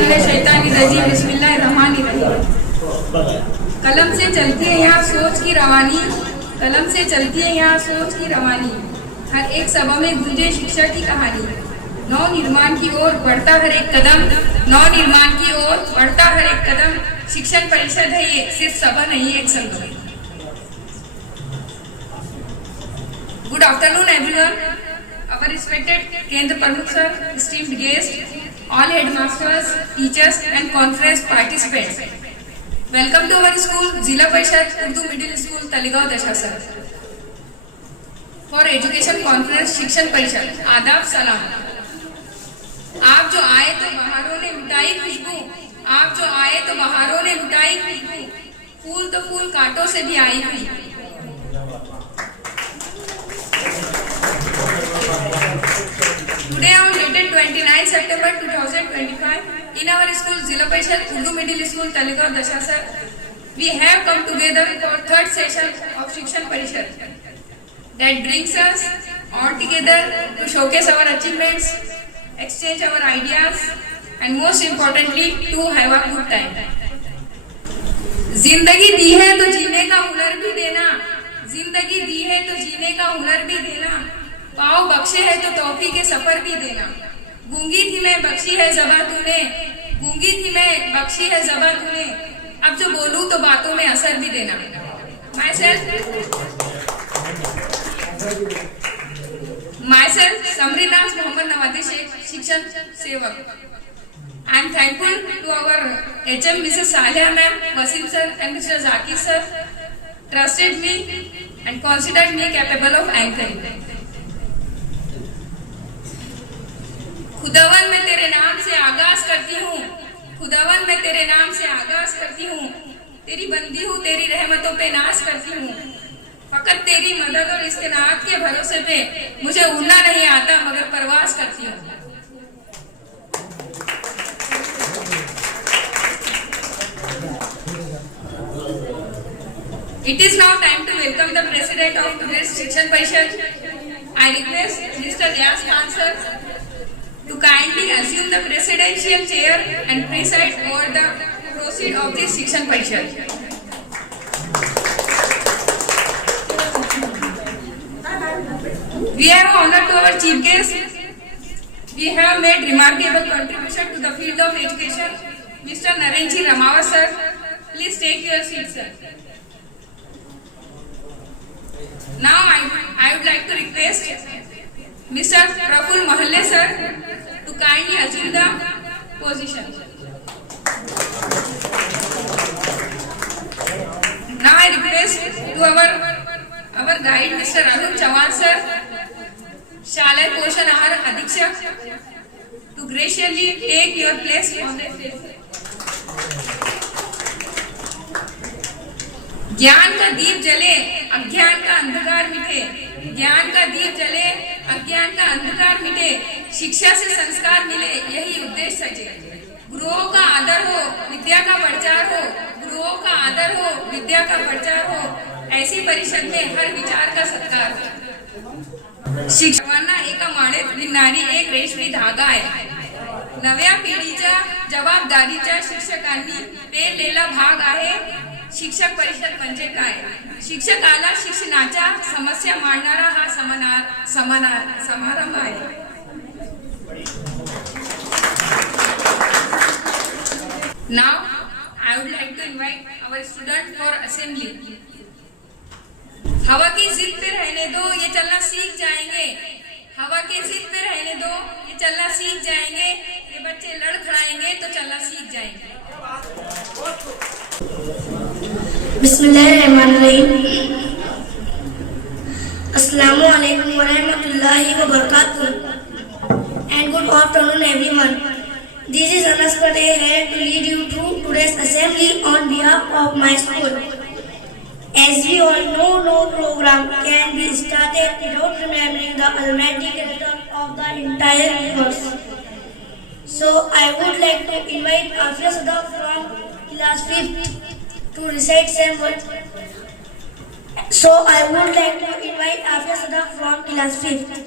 मिनशैतानिर्रजीम बिस्मिल्लाहिर्रहमानिर्रहीम। कलम से चलती है यहाँ सोच की रवानी, कलम से चलती है यहाँ सोच की रवानी। हर एक सभा में गूंजे शिक्षा की कहानी। नव निर्माण की ओर बढ़ता हर एक कदम, नव निर्माण की ओर बढ़ता हर एक कदम। शिक्षण परिषद है ये, सिर्फ सभा नहीं एक संगठन। Good afternoon everyone, our respected Kendra Pramukh sir, esteemed guests, all headmasters, teachers and conference participants. Welcome to our school, Zila Parishad Urdu Middle School, Talegaon Dashasar. For education conference शिक्षण परिषद, आदाब सलाम। आप जो आए तो बहारों ने मिटाई खुशबू, आप जो आए तो बहारों ने मिटाई खुशबू, फूल तो फूल कांटों से भी आई हुई। Today on dated 29 September 2025, in our school Zila Parishad Urdu Middle School, Talegaon Dashasar, we have come together for third session of Shikshan Parishad. That brings us all together to showcase our achievements, exchange our ideas, and most importantly to have a good time. जिंदगी दी है तो जीने का हुनर भी देना, जिंदगी दी है तो जीने का हुनर भी देना, पाँव बख्शे है तो तौफी के सफर भी देना। गूंगी थी मैं बख्शी है ज़बा तूने, गूंगी थी मैं बख्शी है ज़बा तूने, अब जो बोलूं तो बातों में असर भी देना। Myself समरीनाज मोहम्मद नवादी शेख, शिक्षण सेवक। I am thankful to our HM Mrs. Saleh ma'am, Wasim sir and Mr. Zakir sir trusted me and considered me capable of anchoring. खुदावन मैं तेरे नाम से आगाज करती हूँ, खुदावन मैं तेरे नाम से आगाज करती हूँ, तेरी बंदी हूँ, तेरी रहमतों पे नाज करती हूँ। फकत तेरी मदद और इस्तेनात के भरोसे पे मुझे उड़ना नहीं आता मगर परवाज करती हूँ। It is now time to welcome the president of today's Shikshan Parishad. I request Mr. Riaz Khan sir to kindly assume the presidential chair and preside over the proceed of this Shikshan Parishad. We have honored to our chief guest. We have made remarkable contribution to the field of education. Mr. Narenji Ramawa sir, please take your seat sir. Now I would like to request Mr. Praful Mahalle sir to kindly assume the position. Now I request to our guide Mr. Rahul Chauhan sir, Shalai Poshan Ahar Adhikshak, to graciously take your place on the stage. ज्ञान का दीप जले अज्ञान का अंधकार मिटे, ज्ञान का दीप जले अज्ञान का अंधकार मिटे, शिक्षा से संस्कार मिले यही उद्देश्य सचे। गुरुओं का आदर हो, विद्या का प्रचार हो, गुरुओं का आदर हो, विद्या का प्रचार हो, ऐसी परिषद में हर विचार का सत्कार हो। शिक्षकांना एका माळेत विणणारी एक रेशमी धागा आहे। नव्या पिढीच्या जबाबदारीच्या शिक्षकांनी पेरलेला भाग आहे शिक्षक परिषद म्हणजे काय। शिक्षकाला शिक्षणाच्या समस्या मांडणारा हा समारंभ आहे। Now I would like to invite our student for assembly. हवा की जिद पे रहने दो, ये चलना सीख जाएंगे। हवा की जिद पे रहने दो, ये चलना सीख जाएंगे। ये बच्चे लड़खड़ाएंगे तो चलना सीख जाएंगे। बिस्मिल्लाहिर्रहमानिर्रहीम। अस्सलामु अलैकुम व रहमतुल्लाहि व बरकातुहू and good afternoon everyone. This is Anas Patel here to lead you through today's assembly on behalf of my school. As we all know, no program can be started without remembering the almighty creator of the entire universe. So I would like to invite Afia Sadaf from class 5th to recite same words. So I would like to invite Afia Sadaf from class 5th.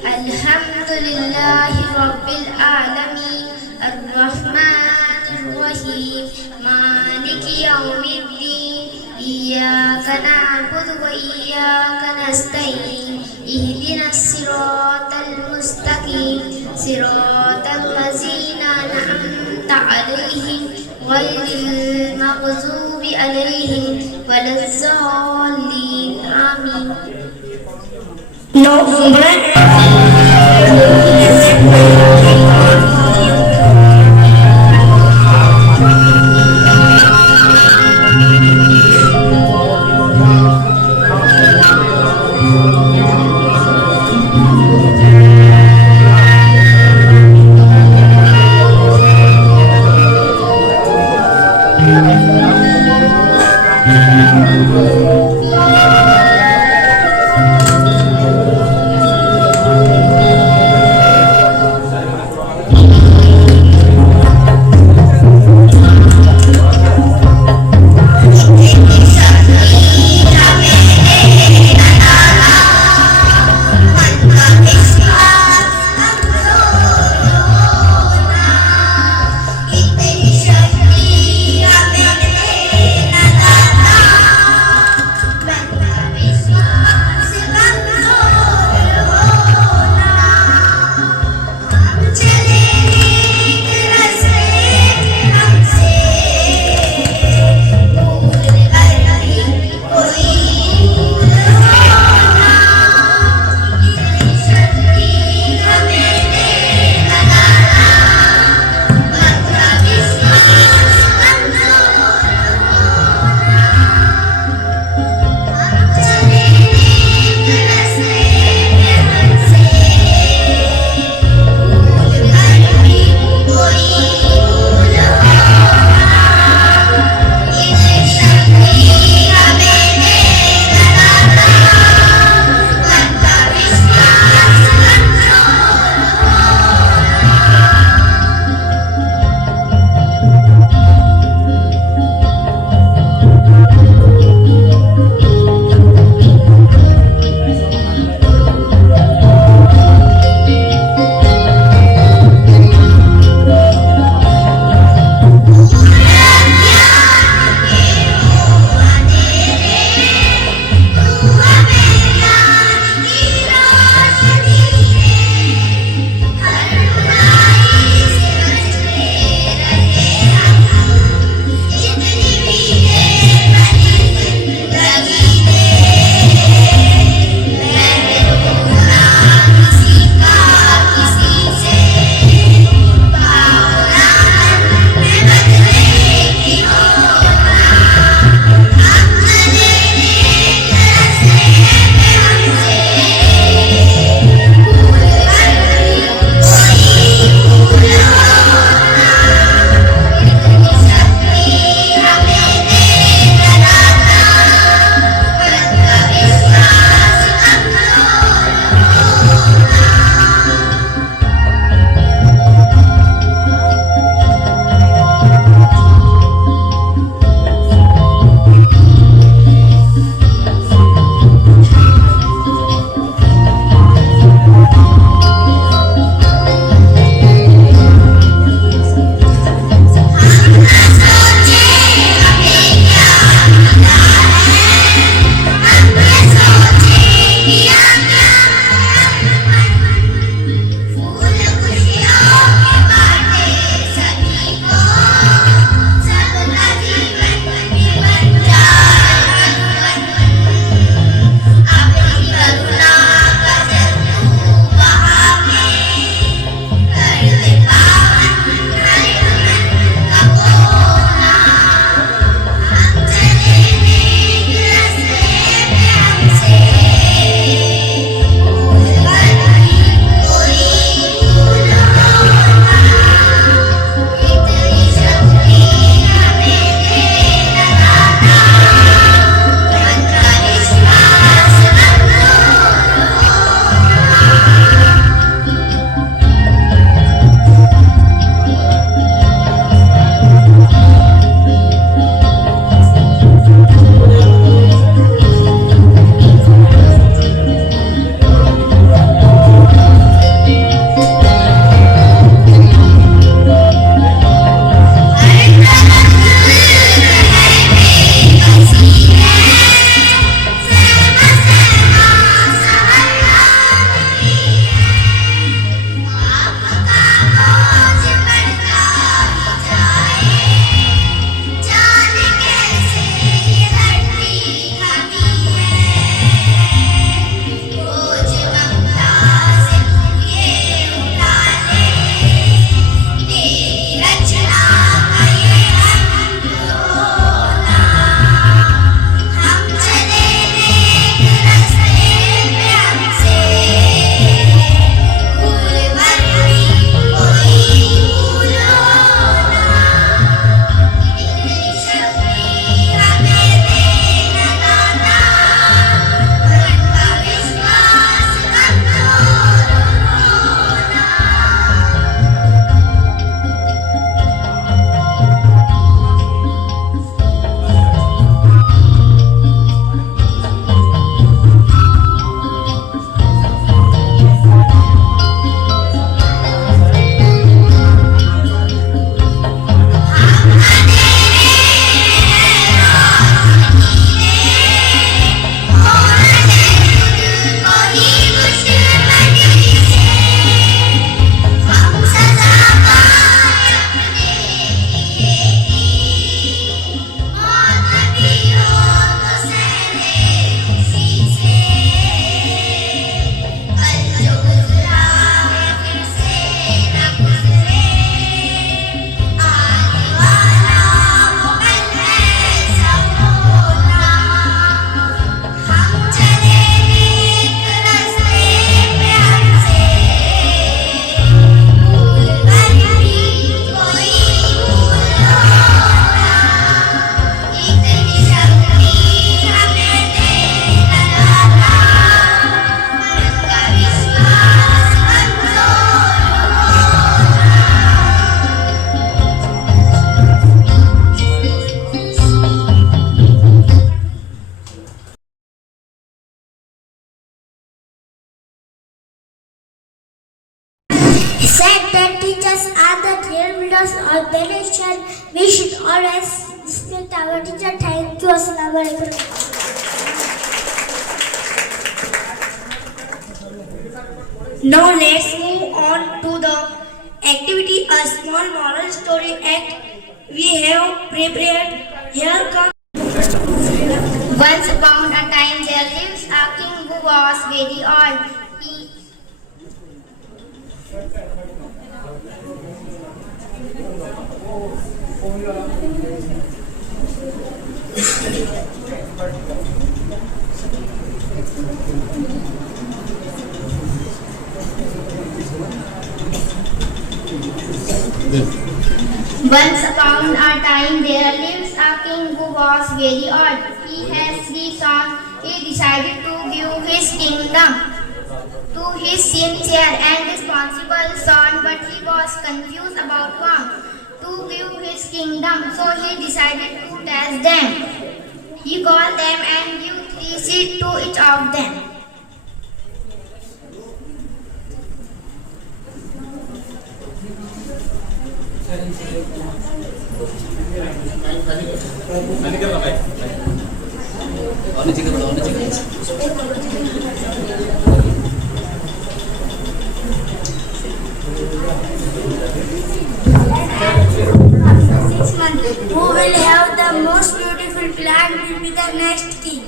Alhamdulillahi Rabbil Alamin Ar-Rahmanir Rahim Maliki Yawmiddin Iyyaka na'budu wa iyyaka nasta'in Ihdinas siratal mustaqim Siratal ladzina an'amta 'alaihim ghairil maghdubi 'alaihim waladdallin. Amin. Nombre elders of the nation. We should always respect our teacher. Thank you. Assalamu alaikum. Now let's move on to the activity, a small moral story act we have prepared. Here comes. Once upon a time there lived a king who was very old. Once upon a time there lived a king who was very old. He had 3 sons. He decided to give his kingdom to his sincere and responsible son, but he was confused about whom to give his kingdom, so he decided to test them. He called them and gave 3 seeds to each of them. Who will have the most beautiful plant will be the next king.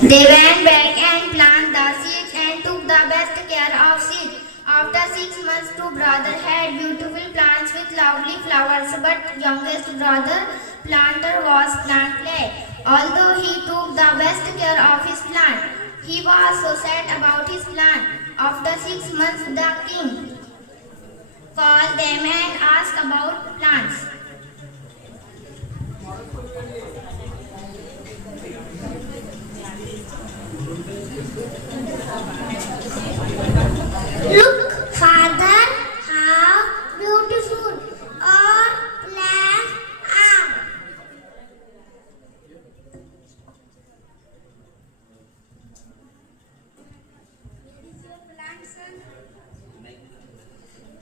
They went back and planted the seeds and took the best care of seeds. After 6 months, 2 brothers had beautiful plants with lovely flowers, but youngest brother planter was plantless. Although he took the best care of his plant, he was so sad about his plant. After 6 months, the king called them and asked about plants. Look, Father, how beautiful our plants are.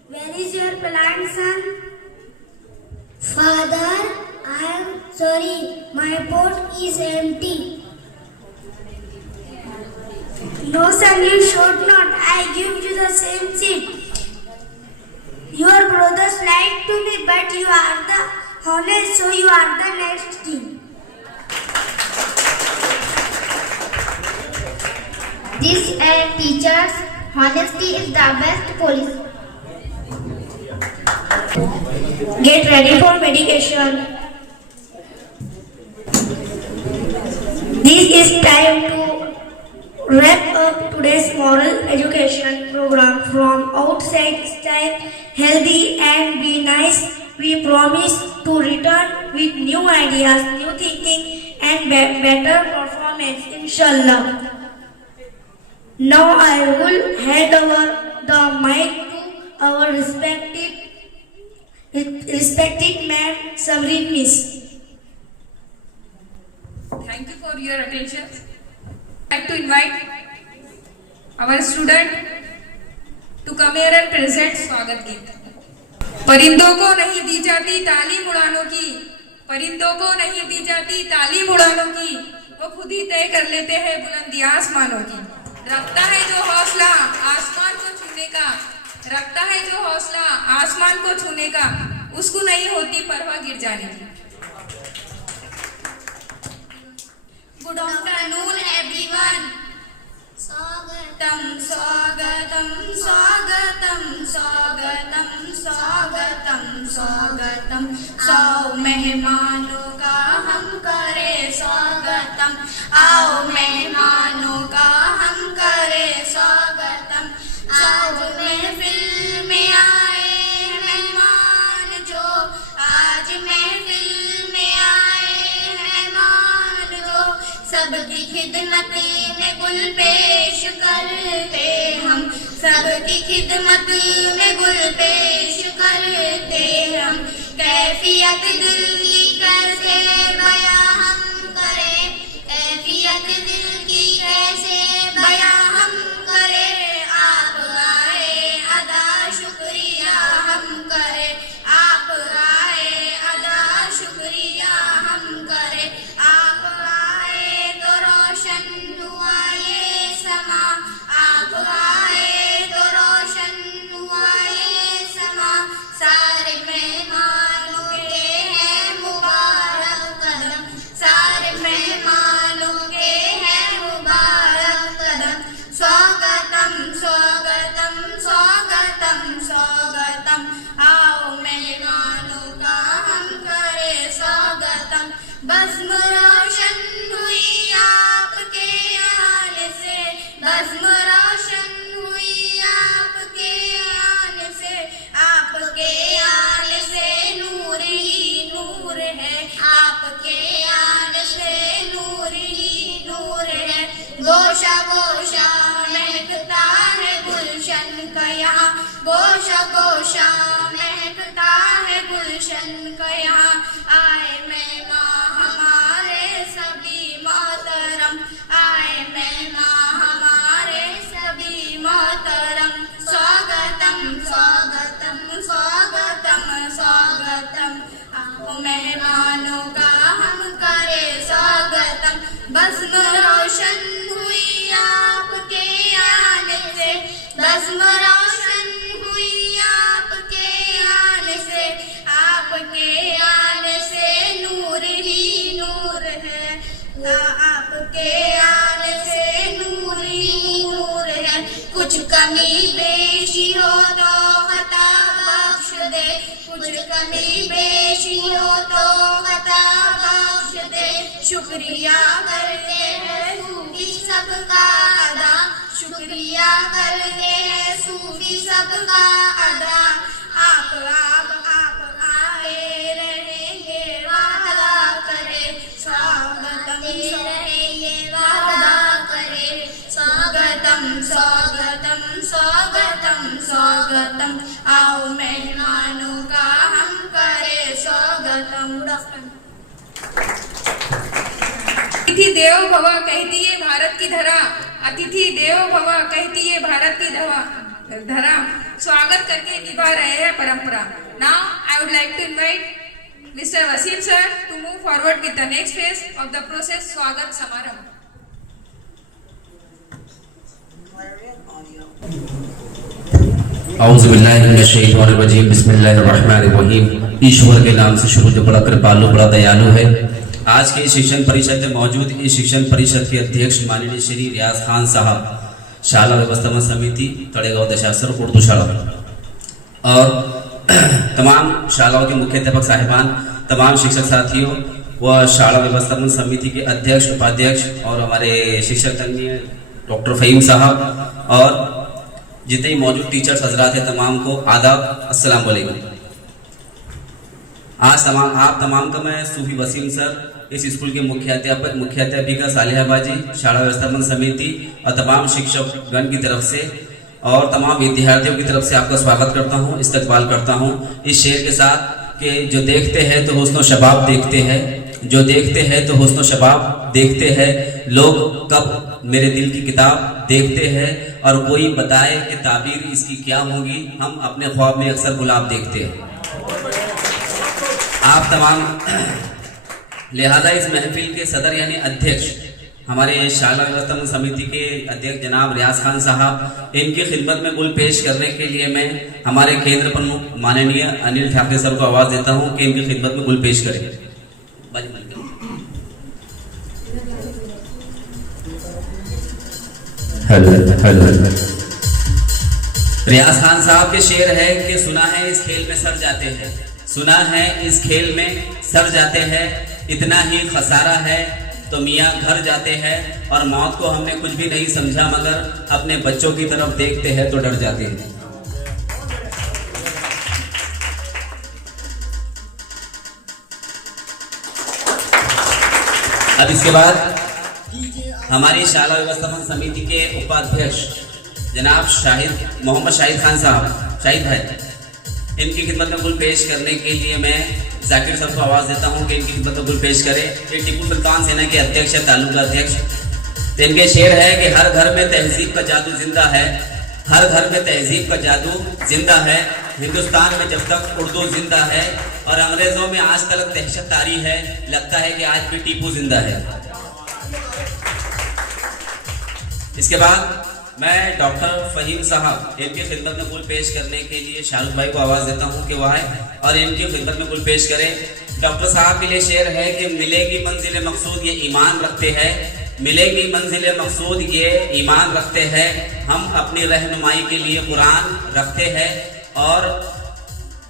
Where is your plant, son? Father, I am sorry, my pot is empty. No, son, you should not. I give you the same seed. Your brothers lied to me, but you are the honest, so you are the next king. This teaches honesty is the best policy. Get ready for medication. This is time to wrap up today's moral education program. From outside style, healthy and be nice. We promise to return with new ideas, new thinking and better performance, inshallah. Now I will hand over the mic to our respected ma'am, Samreen Miss. Thank you for your attention. I'd like to invite our student to come here and present स्वागत गीत. परिंदों को नहीं दी जाती तालीम उड़ानों की, परिंदों को नहीं दी जाती तालीम उड़ानों की, वो खुद ही तय कर लेते हैं बुलंदी आसमानों की. रखता है जो हौसला आसमान को छूने का, रखता है जो हौसला आसमान को छूने का, उसको नहीं होती परवाह गिर जाने की. Good afternoon, everyone. Swagatam, swagatam, swagatam, swagatam, swagatam, swagatam. 100 मेहमानों का हम करें स्वागतम. आओ मेहमानों का हम करें स्वागतम. आज महफिल में आए मेहमान जो, आज महफिल में आए मेहमान जो, सबकी खिदमत में गुल पेश करते हम, सबकी खिदमत में गुल पेश करते हम. कैफियत दिल की कैसे बयां हम करें, कैफियत दिल की कैसे बयां हम करें। आप आए अदा शुक्रिया हम करें, आप आए अदा शुक्रिया हम करें। आप आए तो रोशन हुआ ये समा, आप आए तो रोशन हुआ ये समा। सारे मेहमानों के हैं मुबारक कदम, सारे मेहमानों के हैं मुबारक कदम। स्वागतम स्वागतम स्वागतम स्वागतम, आओ मेहमानों का हम करें स्वागतम। बज़्म रोशन हुई आपके आने से, बज़्म रोशन हुई आपके आने से। आपके आने से नूर ही नूर है, आपके आने से नूर ही नूर है। गोशा गोशा महकता है गुलशन का यहाँ, गोशा गोशा महकता है गुलशन का यहाँ। आए मेहमान हमारे सभी मोहतरम, आए मेहमान हमारे सभी मोहतरम। स्वागतम स्वागतम स्वागतम स्वागतम, आओ मेहमानों का हम करें स्वागतम। बज़्म रोशन हुई आपके आने से, बज़्म रोशन हुई आपके आने से। आपके आने से नूर ही नूर है, आपके आने से नूर ही नूर है। कुछ कमी बेशी हो तो खता बख्श दे, कुछ कमी बेशी हो तो खता बख्श दे। शुक्रिया करते हैं सूफी सबका अदा, शुक्रिया करते हैं सूफी सबका अदा। आप आए रहेंगे वादा करें स्वागतम, रहेंगे वादा करें स्वागतम स्वागतम स्वागतम स्वागतम, आओ मेहमानों का हम करें स्वागतम। अतिथि देवो भव कहती है भारत की धरा, अतिथि देवो भव कहती है भारत की धरा। स्वागत करके निभा रहे हैं परंपरा। Now I would like to invite mister Wasim sir to move forward with the next phase of the process, स्वागत समारोह। औज़ु बिल्लाहि मिनश शैतानिर रजीम, बिस्मिल्लाहिर रहमानिर रहीम। ईश्वर के नाम से शुरू, जो बड़ा कृपालु बड़ा दयालु है। आज के शिक्षण परिषद में मौजूद इस शिक्षण परिषद के अध्यक्ष माननीय श्री रियाज खान साहब, शाला व्यवस्थापन समिति तड़ेगांव दशासर उर्दू शाला, और तमाम शालाओं के मुख्याध्यापक साहिबान, तमाम शिक्षक साथियों व शाला व्यवस्थापन समिति के अध्यक्ष उपाध्यक्ष और हमारे शिक्षक तंगीय डॉक्टर फहीम साहब और जितने मौजूद टीचर्स हजरात हैं तमाम को आदाब, अस्सलाम वालेकुम। आज आप तमाम का मैं सूफी वसीम सर, इस स्कूल के मुख्याध्यापक मुख्याध्यापिका सालिहा बाजी, शाला व्यवस्थापन समिति और तमाम शिक्षक गण की तरफ से और तमाम विद्यार्थियों की तरफ से आपका स्वागत करता हूं, इस्तकबाल करता हूं इस शेर के साथ कि जो देखते हैं तो हुस्न शबाब देखते हैं, जो देखते हैं तो हुस्न शबाब देखते हैं। लोग कब मेरे दिल की किताब देखते हैं और कोई बताए कि ताबीर इसकी क्या होगी, हम अपने ख्वाब में अक्सर गुलाब देखते हैं। आप तमाम लिहाजा इस महफिल के सदर यानी अध्यक्ष हमारे शाला व्यवस्थापन समिति के अध्यक्ष जनाब रियाज खान साहब, इनकी खिदमत में गुल पेश करने के लिए मैं हमारे केंद्र प्रमुख माननीय अनिल ठाकरे सर को आवाज देता हूं कि इनकी खिदमत में गुल पेश करें। रियाज खान साहब के शेर है कि सुना है इस खेल में सर जाते हैं, सुना है इस खेल में सर जाते हैं, इतना ही खसारा है तो मियाँ घर जाते हैं, और मौत को हमने कुछ भी नहीं समझा मगर अपने बच्चों की तरफ देखते हैं तो डर जाते हैं। अब इसके बाद हमारी शाला व्यवस्थापन समिति के उपाध्यक्ष जनाब मोहम्मद शाहिद खान साहब, शाहिद भाई इनकी खिदमत में गुल पेश करने के लिए मैं जाकिर साहब को आवाज़ देता हूँ कि इनकी खिदमत में गुल पेश करें। ये टीपू सुल्तान सेना के अध्यक्ष है, तालुका अध्यक्ष। तो इनके शेर है कि हर घर में तहजीब का जादू जिंदा है, हर घर में तहजीब का जादू जिंदा है। हिंदुस्तान में जब तक उर्दू जिंदा है और अंग्रेजों में आज तक दहशत तारी है, लगता है कि आज भी टीपू जिंदा है। इसके बाद मैं डॉक्टर फहीम साहब इनकी खिदमत में गुल पेश करने के लिए शाहरुख भाई को आवाज़ देता हूँ कि वह आए और इनकी खिदमत में गुल पेश करें। डॉक्टर साहब के लिए शेर है कि मिलेगी मंजिल मकसूद ये ईमान रखते हैं, मिलेगी मंजिल मकसूद ये ईमान रखते हैं। हम अपनी रहनुमाई के लिए कुरान रखते हैं और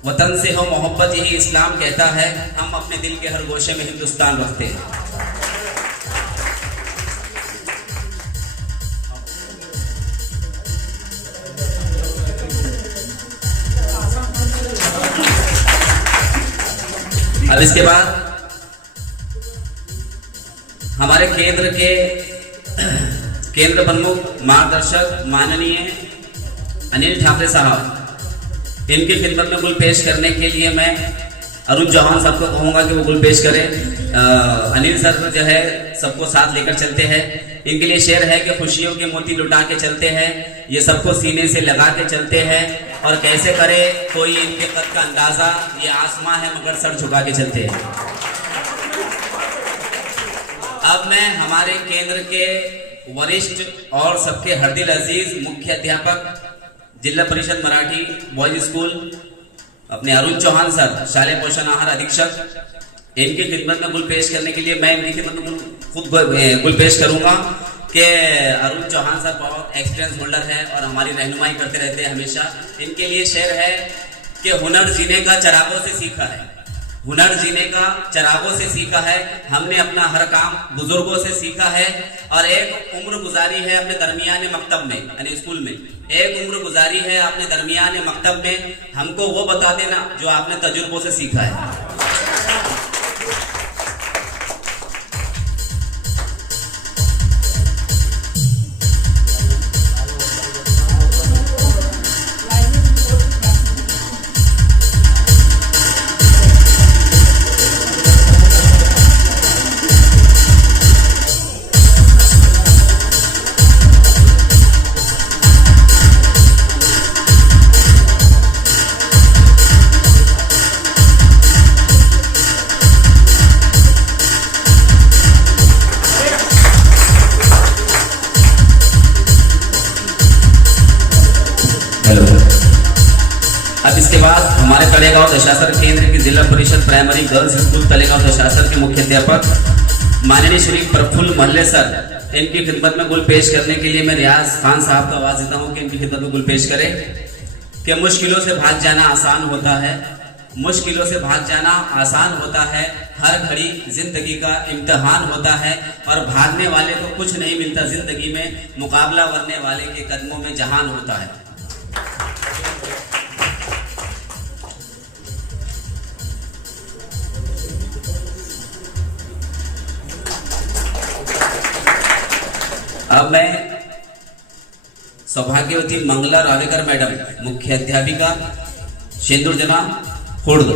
वतन से हो मोहब्बत यही इस्लाम कहता है। हम अपने दिल के हर गोशे में हिंदुस्तान रखते हैं। अब इसके बाद हमारे केंद्र के केंद्र प्रमुख मार्गदर्शक माननीय अनिल ठाकरे साहब, इनकी खिदमत में गुल पेश करने के लिए मैं अरुण चौहान साहब को कहूँगा कि वो गुल पेश करें। अनिल सर जो है सबको साथ लेकर चलते हैं। इनके लिए शेर है कि खुशियों के मोती लुटा के चलते हैं, ये सबको सीने से लगा के चलते हैं और कैसे करे कोई इनके कद का अंदाजा, ये आसमां है मगर सर झुका के चलते हैं। अब मैं हमारे केंद्र के वरिष्ठ और सबके हरदिल अजीज मुख्य अध्यापक जिला परिषद मराठी बॉयज स्कूल अपने अरुण चौहान सर, शालेय पोषण आहार अधीक्षक, इनकी खिदमत में गुल पेश करने के लिए मैं इनकी खिदमत में खुद गुल पेश करूंगा कि अरुण चौहान सर बहुत एक्सपीरियंस होल्डर है और हमारी रहनुमाई करते रहते हैं हमेशा। इनके लिए शेर है कि हुनर जीने का चरागों से सीखा है, हुनर जीने का चरागों से सीखा है। हमने अपना हर काम बुजुर्गों से सीखा है और एक उम्र गुजारी है अपने दरमियाने मकतब में, यानी स्कूल में एक उम्र गुजारी है अपने दरमियाने मकतब में। हमको वो बता देना जो आपने तजुर्बों से सीखा है। अब इसके बाद हमारे तलेगांव दशासर केंद्र की जिला परिषद primary girls school Talegaon Dashasar के मुख्य अध्यापक माननीय श्री प्रफुल्ल महल्ले सर, इनकी खिदमत में गुल पेश करने के लिए मैं रियाज खान साहब को आवाज देता हूं कि इनकी खिदमत में गुल पेश करें। कि मुश्किलों से भाग जाना आसान होता है, मुश्किलों से भाग जाना आसान होता है। हर घड़ी जिंदगी का इम्तिहान होता है और भागने वाले को कुछ नहीं मिलता जिंदगी में, मुकाबला करने वाले के कदमों में जहान होता है। अब मैं सौभाग्यवती मंगला रावेकर मैडम, मुख्य अध्यापिका शेंदुरजना खुर्द,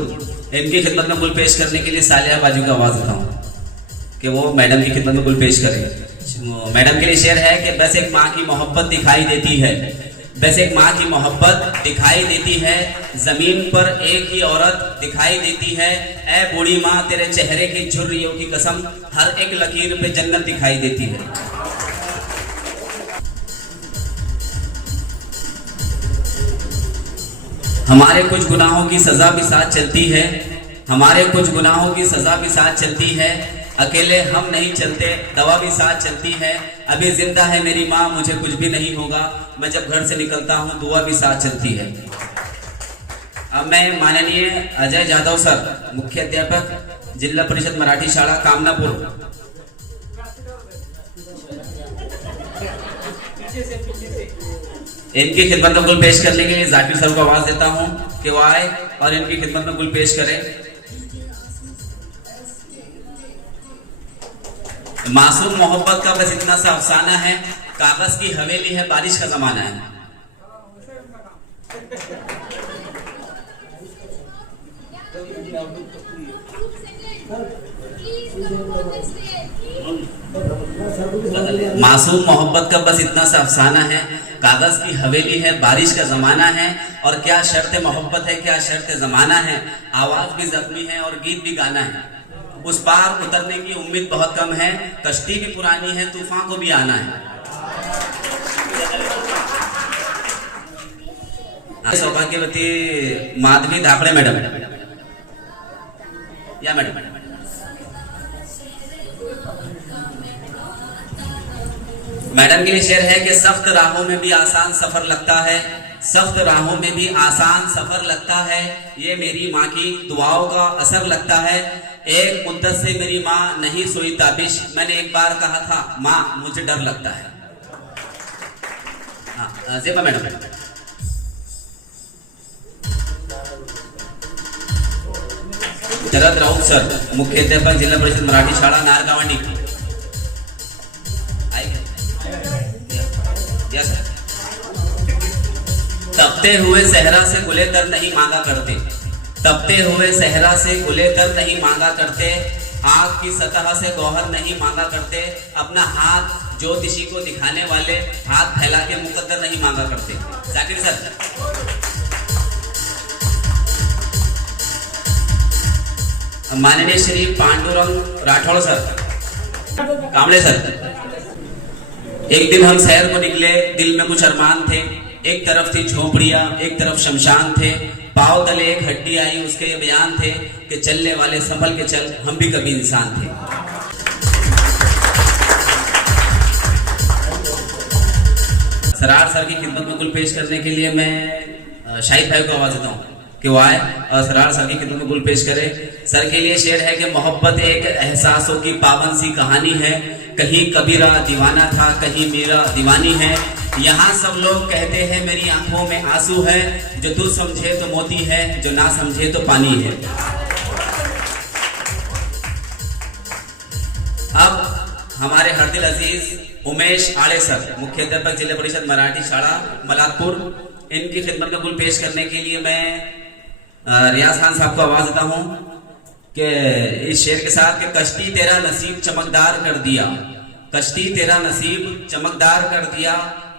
इनकी खिदमत में गुल पेश करने के लिए सालिया बाजू का आवाज देता हूँ कि वो मैडम की खिदमत में गुल पेश करें। मैडम के लिए शेर है कि बस एक माँ की मोहब्बत दिखाई देती है, बस एक माँ की मोहब्बत दिखाई देती है, जमीन पर एक ही औरत दिखाई देती है। ऐ बूढ़ी माँ तेरे चेहरे की झुर्रियों की कसम, हर एक लकीर पे जन्नत दिखाई देती है। हमारे कुछ गुनाहों की सजा भी साथ चलती है, हमारे कुछ गुनाहों की सजा भी साथ चलती है। अकेले हम नहीं चलते, दवा भी साथ चलती है। अभी जिंदा है मेरी माँ, मुझे कुछ भी नहीं होगा, मैं जब घर से निकलता हूँ दुआ भी साथ चलती है। अब मैं माननीय अजय जादव सर, मुख्य अध्यापक जिला परिषद मराठी शाला कामनापुर, इनकी खिदमत में गुल पेश करने के लिए जाकिर सर को आवाज देता हूं कि वो आए और इनकी खिदमत में गुल पेश करें। मासूम मोहब्बत का बस इतना सा अफसाना है, कागज की हवेली है, बारिश का जमाना है। मासूम मोहब्बत का बस इतना सा अफसाना है, कागज की हवेली है, बारिश का जमाना है, और क्या शर्त मोहब्बत है, क्या शर्त जमाना है, आवाज भी जख्मी है और गीत भी गाना है। उस पार उतरने की उम्मीद बहुत कम है, कश्ती भी पुरानी है, तूफान को भी आना है। सौभाग्यवती माधवी धाकड़े मैडम, या मैडम। मैडम के लिए शेर है कि सख्त राहों में भी आसान सफर लगता है, सख्त राहों में भी आसान सफर लगता है, ये मेरी माँ की दुआओं का असर लगता है। एक मुद्दत से मेरी माँ नहीं सोई ताबिश, मैंने एक बार कहा था माँ मुझे डर लगता है। हाँ जेबा मैडम। शरद राऊत सर, मुख्याध्यापक जिल्हा परिषद मराठी शाळा नारगावंडी। यस। तपते हुए सहरा से गुले कर नहीं मांगा करते, तपते हुए सहरा से गुले कर नहीं मांगा करते, आग की सतह से गौहर नहीं मांगा करते, अपना हाथ ज्योतिषी को दिखाने वाले हाथ फैला के मुकद्दर नहीं मांगा करते। जाकिर सर। माननीय श्री पांडुरंग राठौड़ सर, कामले सर। एक दिन हम शहर को निकले, दिल में कुछ अरमान थे, एक तरफ थी झोपड़ियां, एक तरफ शमशान थे, पांव तले एक हड्डी आई, उसके ये बयान थे कि चलने वाले संभल के चल, हम भी कभी इंसान थे। सरार सर की खिदमत में गुल पेश करने के लिए मैं शाहिद भाई को आवाज देता हूँ कि वो आए और सरार सर की खिदमत में गुल पेश करे। सर के लिए शेर है कि मोहब्बत एक एहसासों की पावन सी कहानी है, कहीं कबीरा दीवाना था, कहीं मीरा दीवानी है, यहाँ सब लोग कहते हैं मेरी आंखों में आंसू है, जो तू समझे तो मोती है, जो ना समझे तो पानी है। अब हमारे हरदिल अजीज उमेश आड़े सर, मुख्याध्यापक जिला परिषद मराठी शाला मलातपुर, इनकी खिदमत में गुल पेश करने के लिए मैं रियाज खान साहब को आवाज देता हूँ कि इस शेर के साथ कि कश्ती तेरा नसीब चमकदार कर दिया, कश्ती तेरा नसीब चमकदार कर दिया,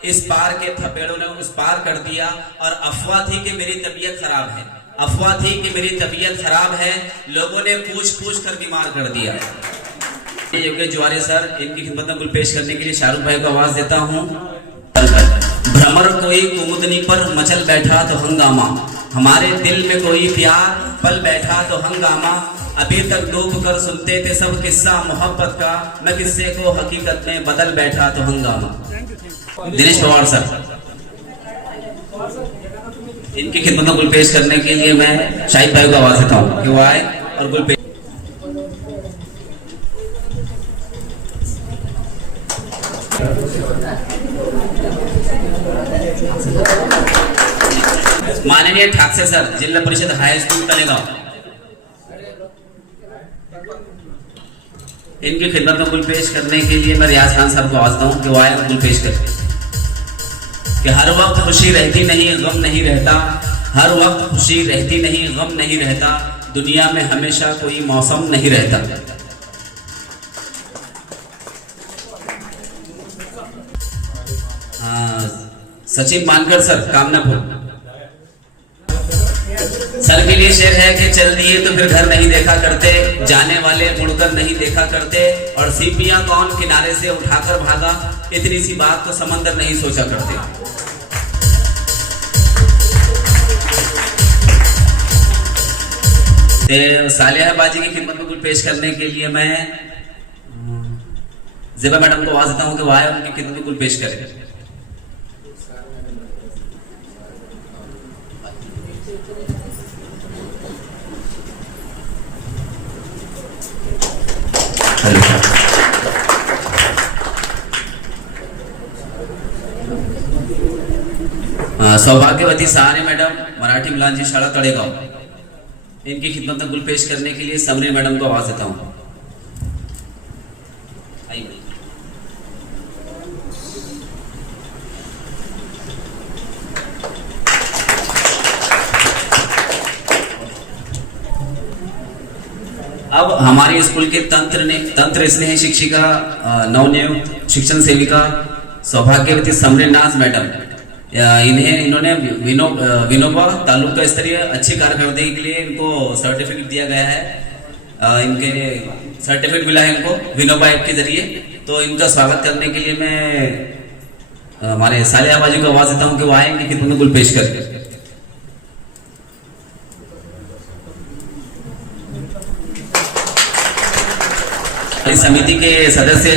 इस पार के थपेड़ों ने उस पार कर दिया, और अफवाह थी कि मेरी तबीयत खराब है, अफवाह थी कि मेरी तबीयत खराब है, लोगों ने पूछ पूछ कर बीमार कर दिया। योगेश ज्वारे सर, इनकी खिदमत में गुल पेश करने के लिए शाहरुख भाई को आवाज देता हूँ। भ्रमर कोई कुमुदनी पर मचल बैठा तो हंगामा, हमारे दिल में कोई प्यार पल बैठा तो हंगामा, अभी तक डूब कर सुनते थे सब किस्सा मोहब्बत का, मैं किस्से को हकीकत में बदल बैठा तो हंगामा। दिनेश पवार सर, इनकी खिदमत में गुल पेश करने के लिए मैं शाहिद भाई को आवाज देता हूँ कि वो आए और गुल पेश। माननीय ठाकसे सर, जिला परिषद हाई स्कूल तलेगांव, इनकी खिदमत में गुल पेश करने के लिए मैं रियाज खान साहब को आवाज देता हूं कि वो आए गुल पेश कर। कि हर वक्त खुशी रहती नहीं गम नहीं रहता, हर वक्त खुशी रहती नहीं गम नहीं रहता, दुनिया में हमेशा कोई मौसम नहीं रहता। सचिन मानकर सर, कामनापुर, सर के लिए शेर है कि चल दिए तो फिर घर नहीं देखा करते, जाने वाले मुड़कर नहीं देखा करते, और सीपियां कौन किनारे से उठाकर भागा, इतनी सी बात तो समंदर नहीं सोचा करते। सालिहा बाजी की खिदमत में कुछ पेश करने के लिए मैं जेबा मैडम को आवाज देता हूं कि वो आए उनकी खिदमत में कुछ पेश करें। सौभाग्यवती सहानी मैडम, मराठी मुलांची शाळा तळेगाव, इनकी खिदमत में गुल पेश करने के लिए समरी मैडम को आवाज देता हूं। अब हमारे स्कूल के तंत्र स्नेह शिक्षिका नवनियुक्त शिक्षण सेविका सौभाग्यवती समरेश मैडम, इन्होंने विनोबा तालुका स्तरीय अच्छी कारकर्दगी के लिए इनको सर्टिफिकेट दिया गया है। इनके सर्टिफिकेट मिला है इनको विनोबा ऐप के जरिए। तो इनका स्वागत करने के लिए मैं हमारे साले आबाजी को आवाज देता हूं कि वो आएंगे कि तुमने कुल पेश कर। इस समिति के सदस्य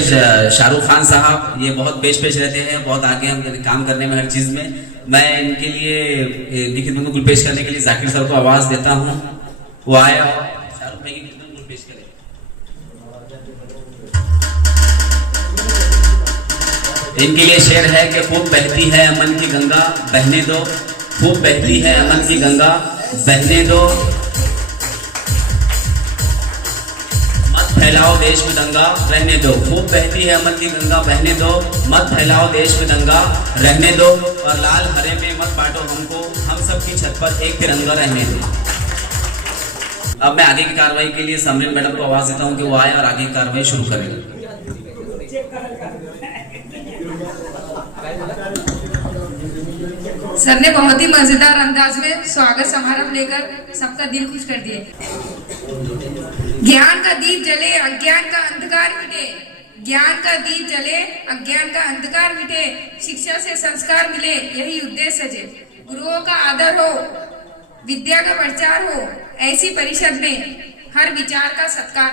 शाहरुख खान साहब, ये बहुत पेश रहते हैं, बहुत आगे हम काम करने में हर चीज में। मैं इनके लिए इनकी खिदमत में कुल पेश करने के लिए जाकिर सर को आवाज देता हूं, वो आए और शाहरुख भाई की खिदमत में कुल पेश करें। इनके लिए शेर है कि खूब बहती है अमन की गंगा बहने दो, खूब बहती है अमन की गंगा बहने दो, फैलाओ देश में दंगा रहने दो। खूब बहती है अमन की गंगा बहने दो, मत फैलाओ देश में दंगा रहने दो, और लाल हरे में मत बांटो हमको, हम सब की छत पर एक तिरंगा रहने दो। अब मैं आगे की कार्रवाई के लिए समरीन मैडम को आवाज देता हूं कि वो आए और आगे की कार्रवाई शुरू करें। सर ने बहुत ही मजेदार अंदाज में स्वागत समारोह लेकर सबका दिल खुश कर दिए। ज्ञान का दीप जले अज्ञान का अंधकार मिटे, ज्ञान का दीप जले अज्ञान का अंधकार मिटे, शिक्षा से संस्कार मिले यही उद्देश्य है। गुरुओं का आदर हो, विद्या का प्रचार हो, ऐसी परिषद में हर विचार का सत्कार।